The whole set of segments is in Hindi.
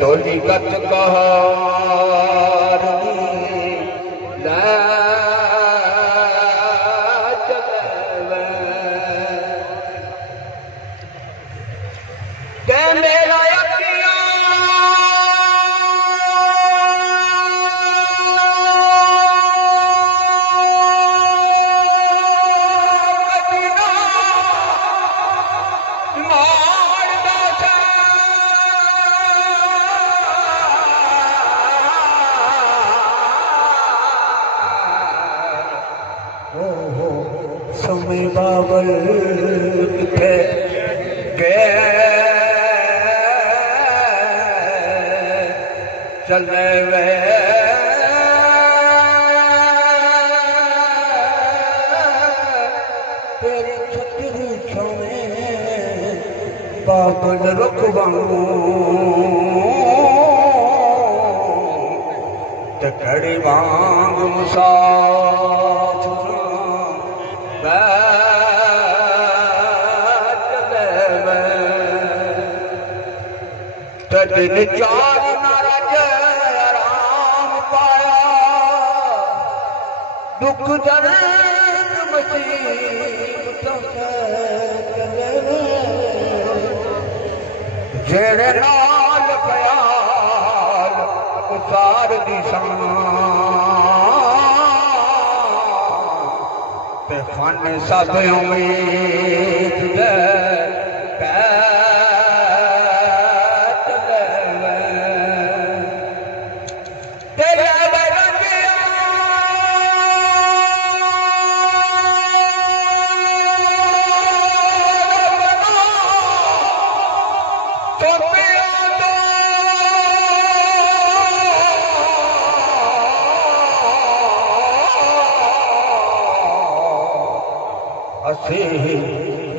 डोली कच कहार समय बाबल किथे गए चले वे तेरी छतरी छावे बाबल रखवाऊं ते कड़ी वांग मुसाफिर दिन चार नरज आराम पाया दुख दर्द मुसीबतों से जेड़े नाल प्यार उतार दी ते खाने सब उम्मीद दे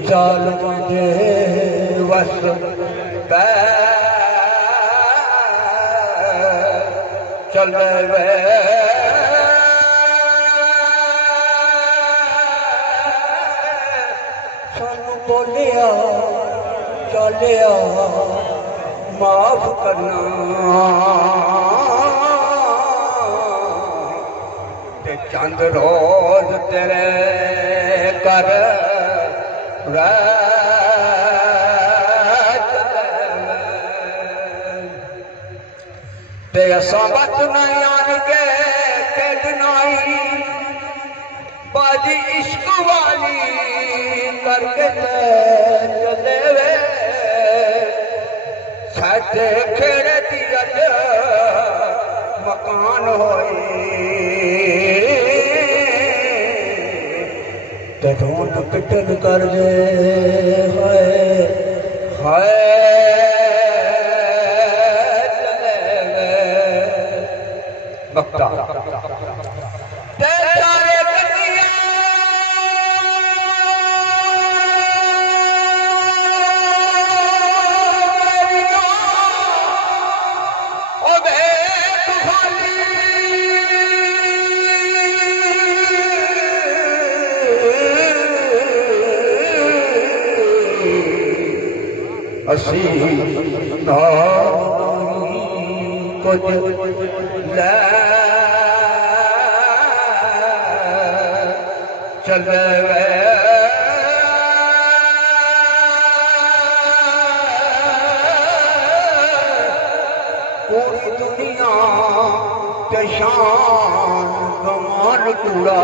जालमां दे वस पै चले वे सानू बोलिया चलिया माफ करना ते चंद रोज तेरे कर ते असबत नहीं आन के दिनाई बाजी इश्क वाली करके चले वे साथे खेड़े दी अज मकान होई धून पिटन कर दे हाय हाय चले गए बक्ता असी कुछ ले चले पूरी दुनिया के शान गमान कूड़ा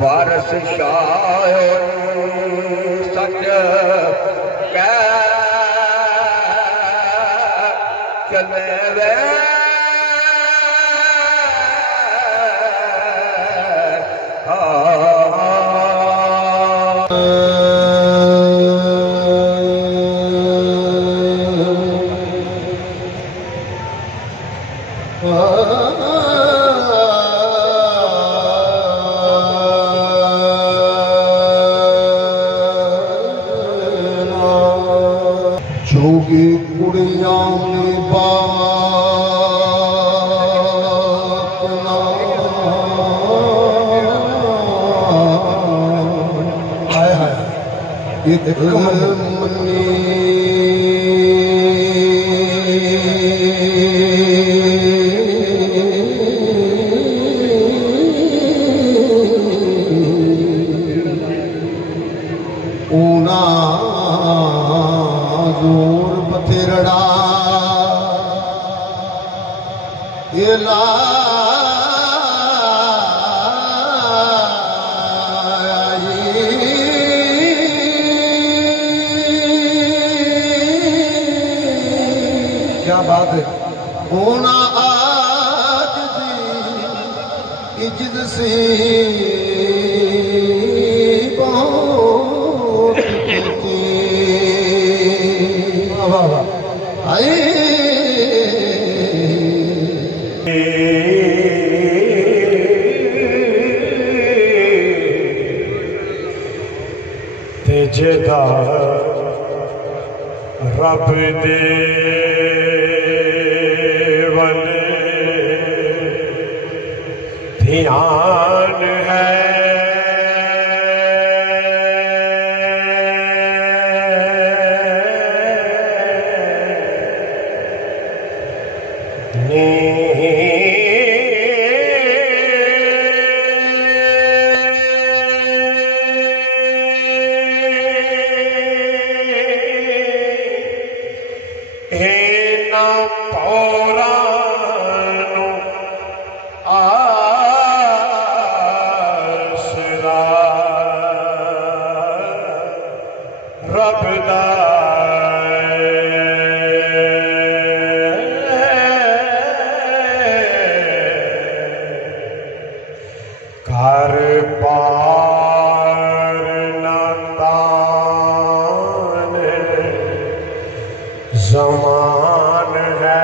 वारस शायर सच कह चले वे जोगी कुड़िया में बाप ना हाय हाय एक मनी ऊना दूर बथेरड़ा ये ला क्या बात है ऊना आज दी इज्जत से जेदा रब दे वले ध्यान है घर पार नतान जमान है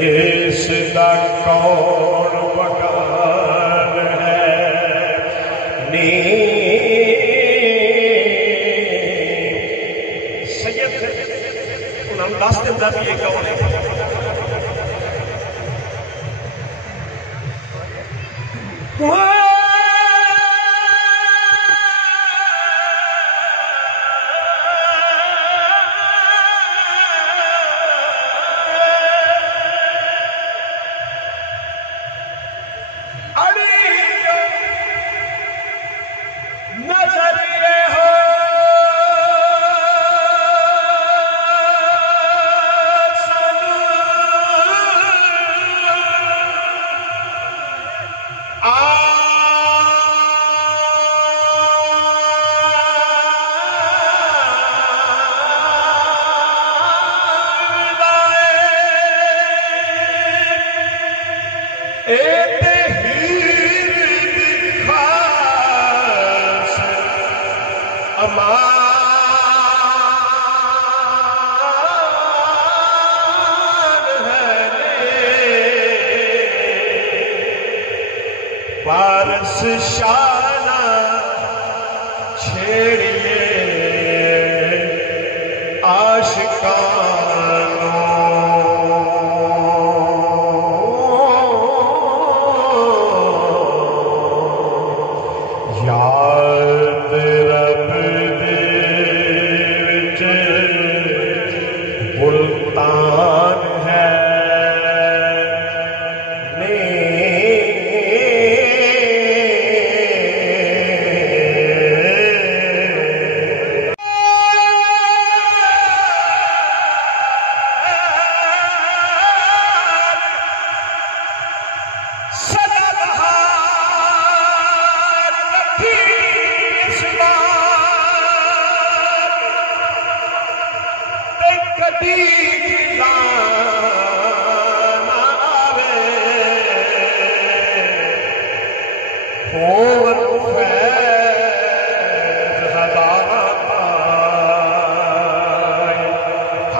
इसका कौन बगान है नी सैयद उन्होंने दस दिन का भी ये कौन है पारस शाना छेड़िए आशिकानो याद रब दे विच मुल्तान है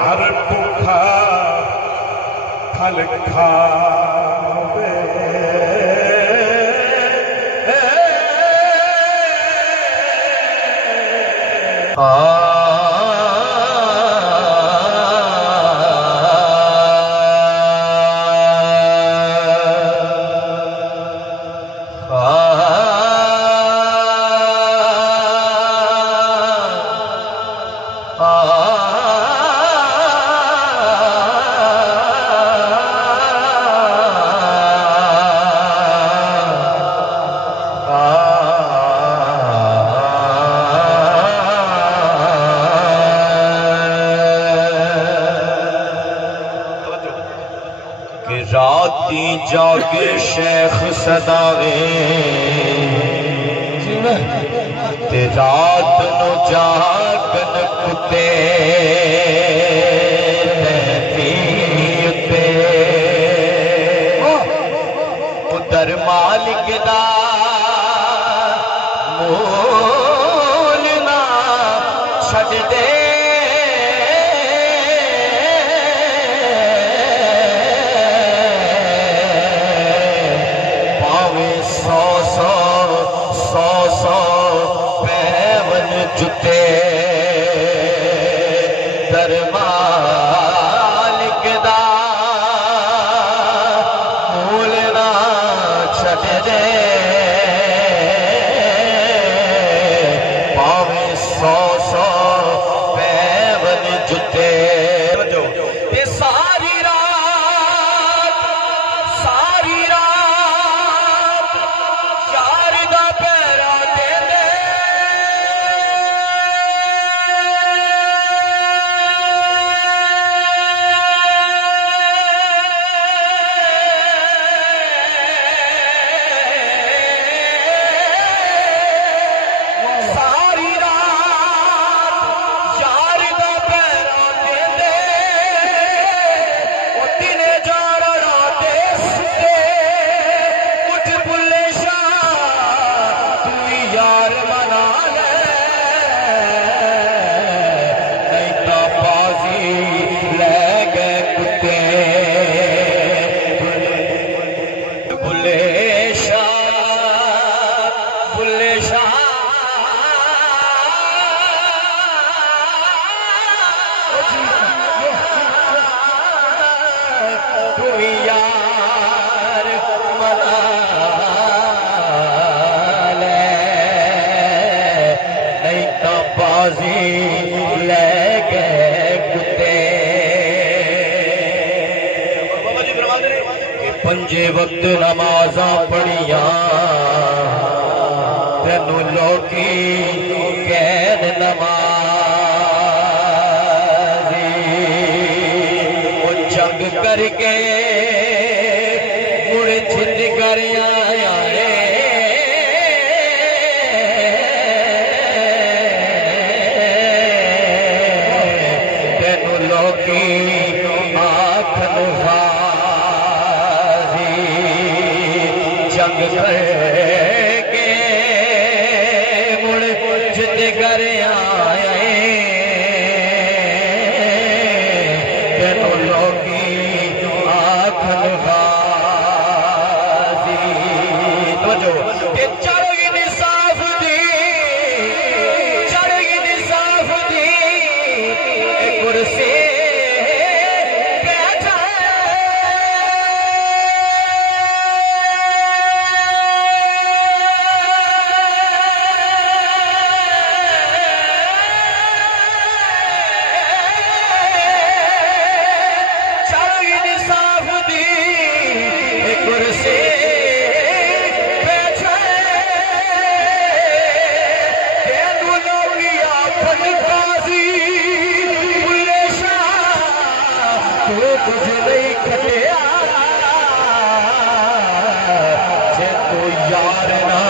हर भूखा फल खावे राती जागे शेख सदावे ते रात नो जागन कुत्ते मालिक दा मोल ना छड़ दे पावे सौ सौ सौ सौ पैवन जुते दर मालिक दा मोल ना छड़ दे पावे सौ सौ पैवन जुते ते सारी रात यार दा पैरा दे दे सारी रात यार दा पैरा दे दे ओ दिने जार राते सुते उठ बुल्ले शाह तू यार मना ले नहीं तो बाजी ले गए कुत्ते बुल्ले शाह तू यार मना ले नहीं तो बाजी ले गए कुत्ते कि पंजे वक्त नमाजा पढ़िया तेनू लोकी कैद नमाजी वो जंग करके मुड़ छिद कर आया रे तेनू लोकी आखन गाजी जंग करके मुड़ छिद कर आया तेनू लोकी आखन गाजी तो के चढ़गी निसाफ दी एक कुर्सी बैठा चढ़गी निसाफ दी एक कुर्सी बैठा तेनू लोगी आखन गाजी बुल्ले शाह तू कुछ नहीं खटिया जे तू यार ना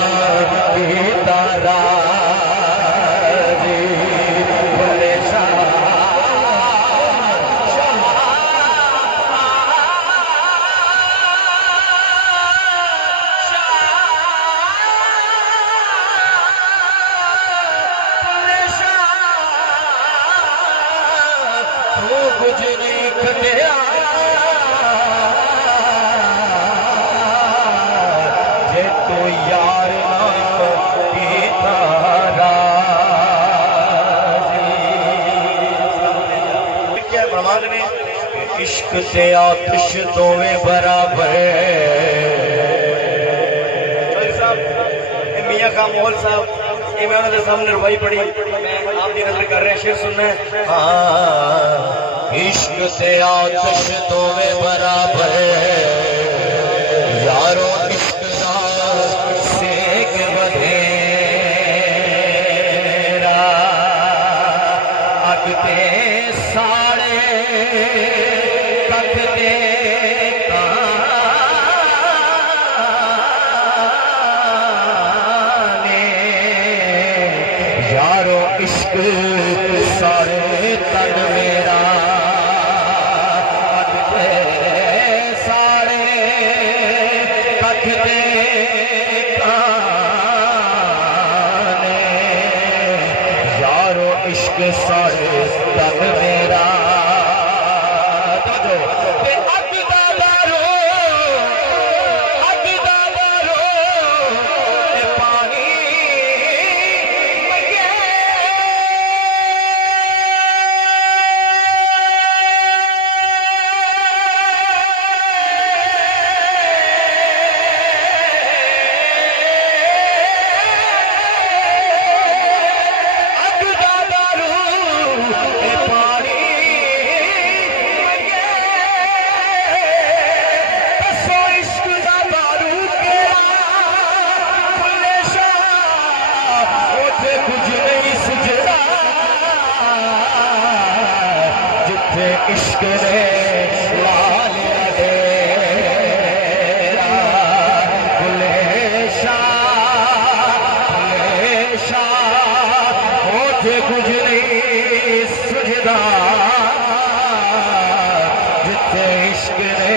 कीता राजी बुल्ले तू कुछ नहीं खटिया जे तू यार ना कीता राजी क्या प्रमाद ने इश्क से आतिश दोवे बराबर मियाँ का मोहल साहब ये मैं उन्होंने सामने रुबाई पढ़ी मैं आपकी नजर कर रहे हैं शेर सुनना है हाँ इश्क से आतिश दोवे बराबर यारो इश्क दा सेक बधेरा अग ते साड़े तक दे यारो इश्क सारे तन मेरा सारे तन रखते काने यारो इश्क सारे तन मेरा इश्क ने ला लिया डेरा गुलेशा होठे कुछ नहीं सुझदा जिथे इश्क ने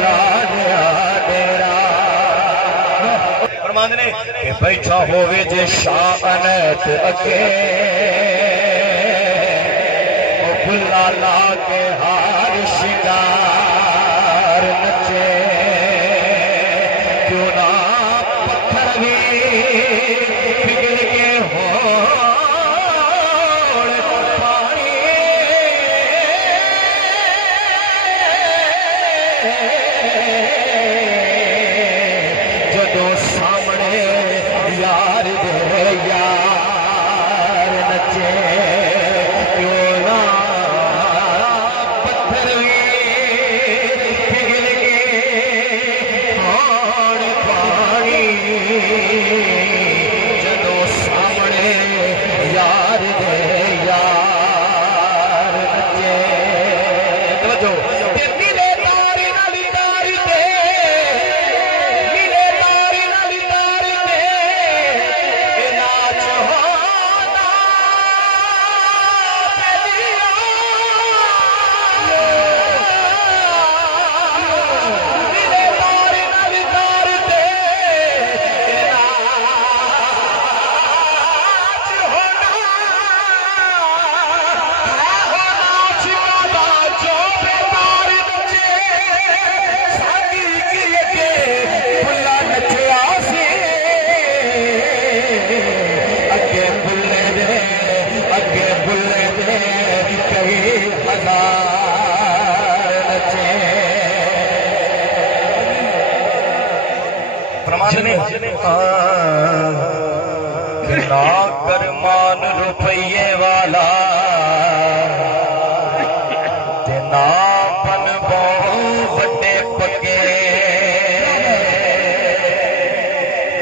ला लिया डेरा। फरमांदे ने कि बैठा होवे जे शाअनत अगे लाला के हार शिकार नचे क्यों ना पत्थर भी पिघल के हो पानी जदों सामने यार दे यार नचे क्यों ना जदों सामने यार दे यार नचे जो मिले तारी नाली तारी दे मिले तारी नाली तारी दे नाच होना मिले तारी नाली तारी दे ना कर मान रुपये वाला ते ना बन बहु बड़े पके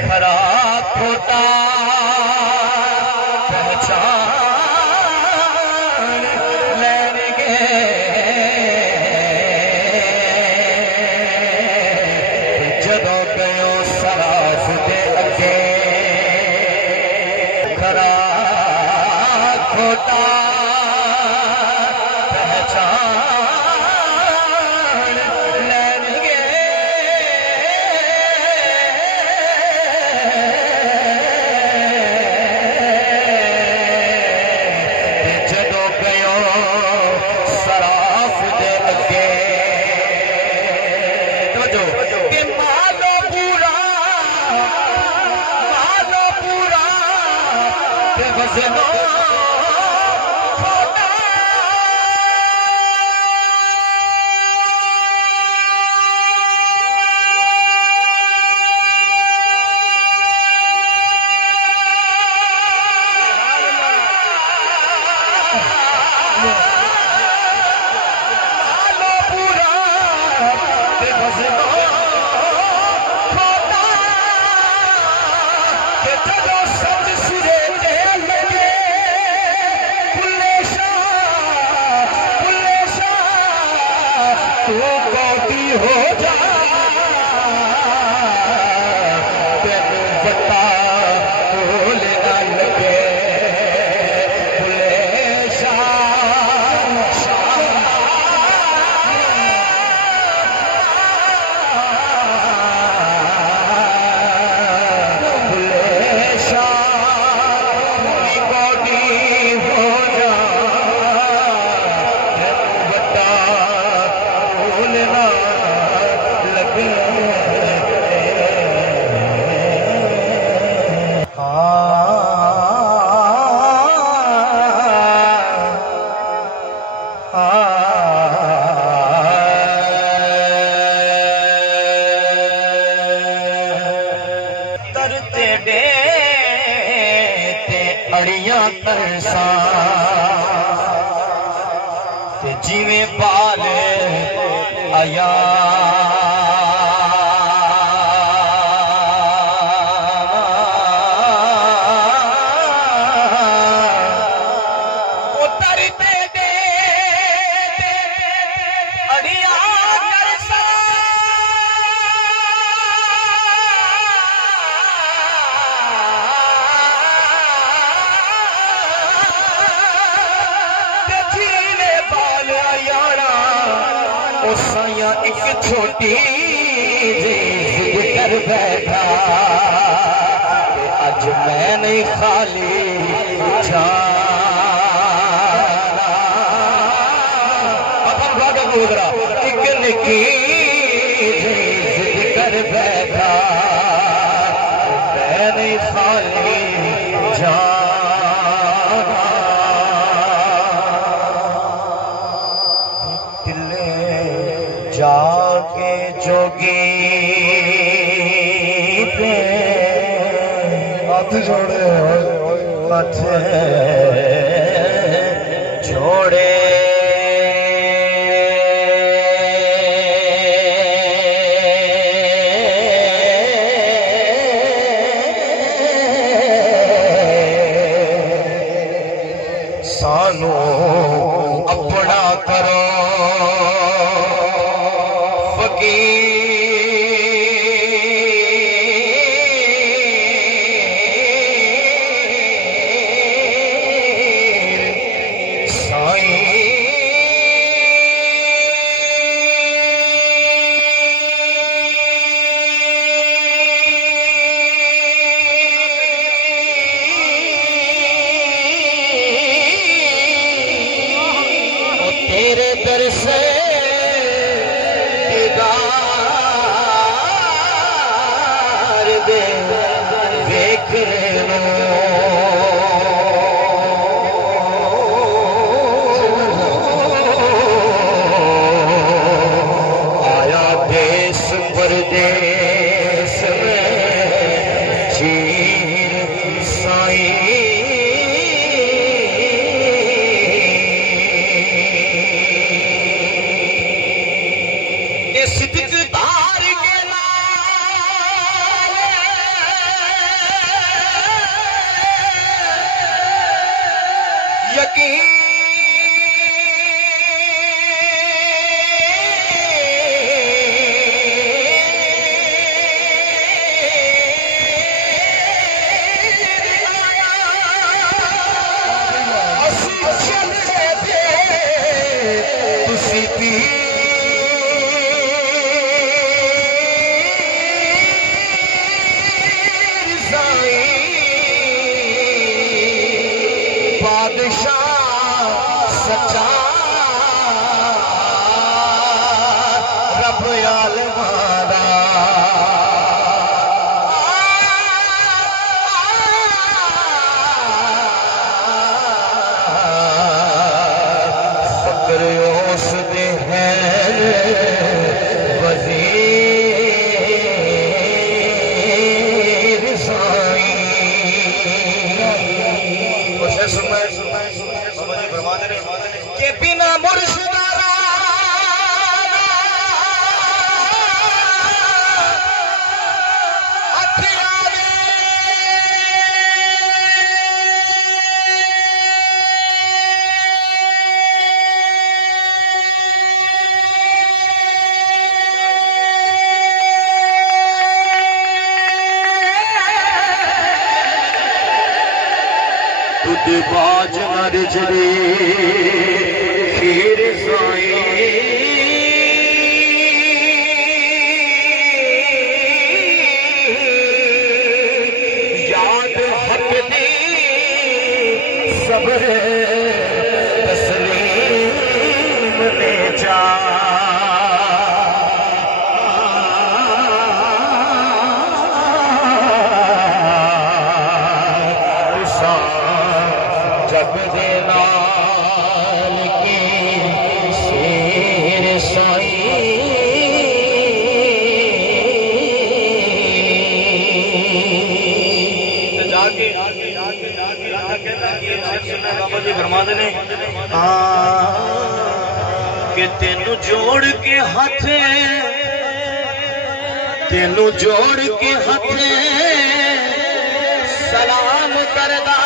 खराब होता पहचान लेंगे जदों गयो सराफ दे अगे खराब होता पहचान लेंगे जदों गयो सराफ दे अगे तो मालो पूरा वजनो अड़ियां तरसा ते जिवें पाल आया साया एक छोटी जिद कर बैठा अज मैं नहीं खाली जाना एक निकी जिद कर बैठा मैं नहीं खाली जाना जाके जोगी पे हाथ जोड़े हाथ जोड़े सानू अपना करो तेरे दर से दीदार दे देख आया देश परदेश में चीर साई सिद्दीक़दार के नाल यकीन चले थे तुसी भी बादशाह सच्चा रब आलमादा फकर उस दे है वज़ीर साईं के बिना मुर्शिदारा तुद बाज न रिजड़ी खीर साईं याद हक दी सब्र तस्लीम ले जा जग दे नाल की शेर साईं जाके फरमाते ने कि तेनू जोड़ के हाथ, तेनू जोड़ के हाथ सलाम करदा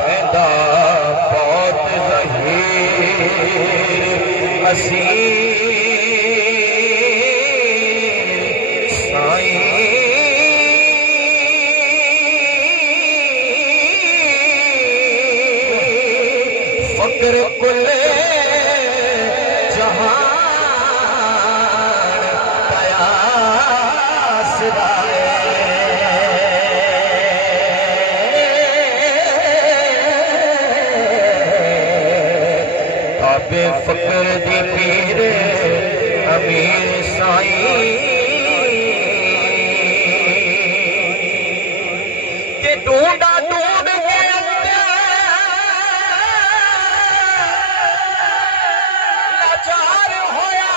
कहंदा बहुत ज़हीर असी फकर कुले जहान कयास काबे फकर दी पीर अमीर साईं के ढूंढा ढूंढ के लाचार होया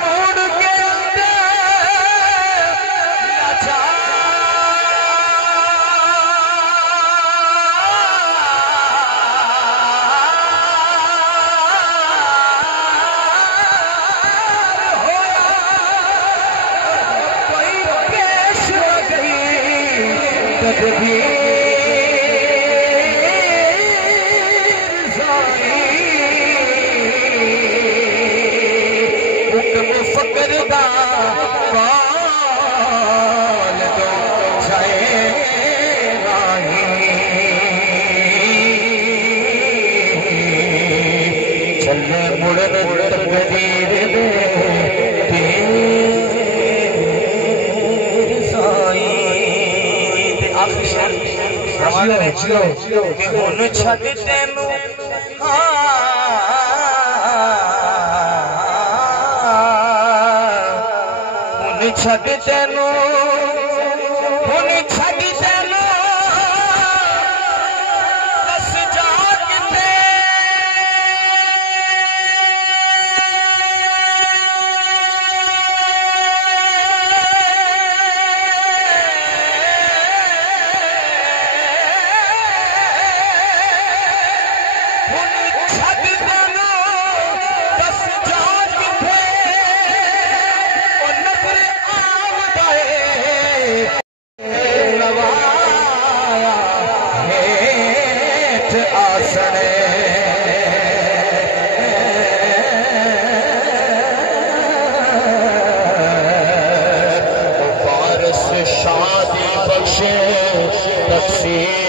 ढूंढ के हुक्म फकर दा काल दो छाए चले मुड़न तकदीर दे साईं। आखिरी शेर कि हुन छड्ड तैनू छड्ड तैनू हुन छड्ड तैनू दस जा किते हुन छड्ड तैनू दस जा किते ओ नजर नवाया हेठ आसने वारस शादी बख्शे तकसीर